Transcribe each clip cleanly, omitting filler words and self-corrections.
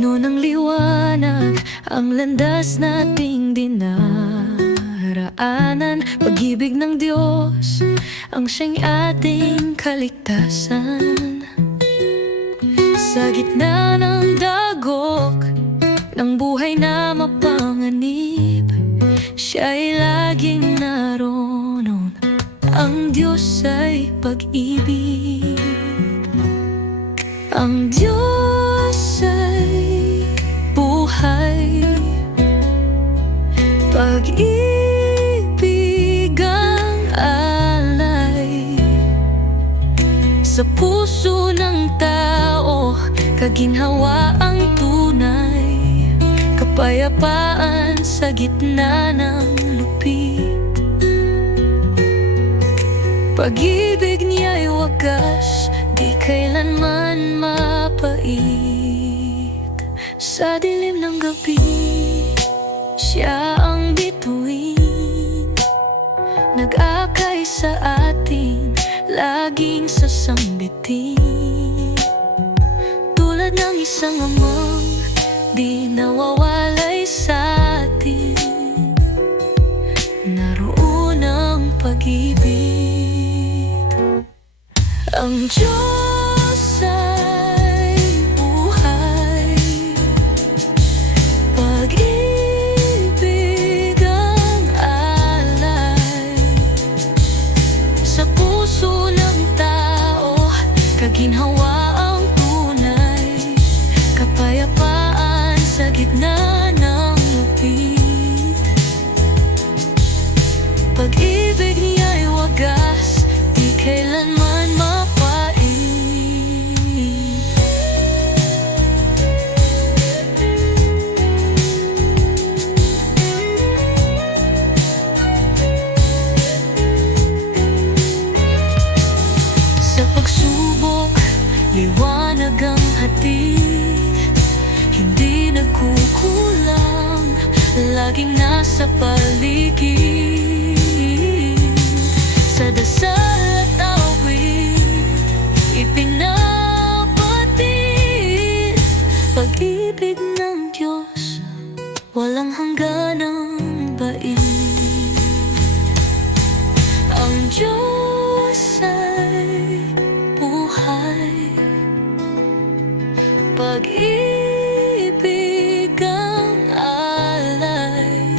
Puno ng liwanag ang landas nating dinaraanan. Pag-ibig ng Diyos ang siyang ating kaligtasan. Sa gitna ng dagok ng buhay na mapanganib, siya'y laging naroon. Ang Diyos ay pag-ibig. Ang Diyos ay buhay, pag-ibig ang alay sa puso ng tao, kaginhawa ang tunay, kapayapaan sa gitna ng lupit. Pag-ibig niya'y wagas, di kailanman mapait. Sa dilim ng gabi, siya ang bituin, nag-akay sa atin, laging sasambitin. Tulad ng isang amang di nawawalay sa atin, naroon ang pag-ibig. Ang Diyos ay buhay, pag-ibig ang alay sa puso ng tao, kaginhawa ang tunay, kapayapaan sa gitna ng lupit. Pag-ibig niya'y wagas, di kailanman mapait. Sa pagsubok, liwanag ang hatid, hindi nagkukulang, laging nasa paligid. Sa dasal at awit, ipinapatid, pag-ibig ng Diyos, walang hangganang bait. Ang Diyos ay buhay, pag-ibig ang alay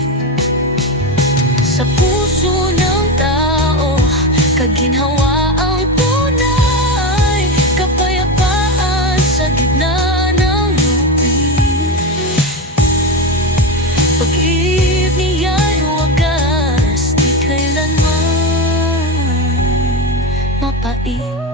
sa puso ng tao, kaginhawa ang tunay, kapayapaan sa gitna ng lupit. Pag-ibig niya'y wagas, di kailanman mapait.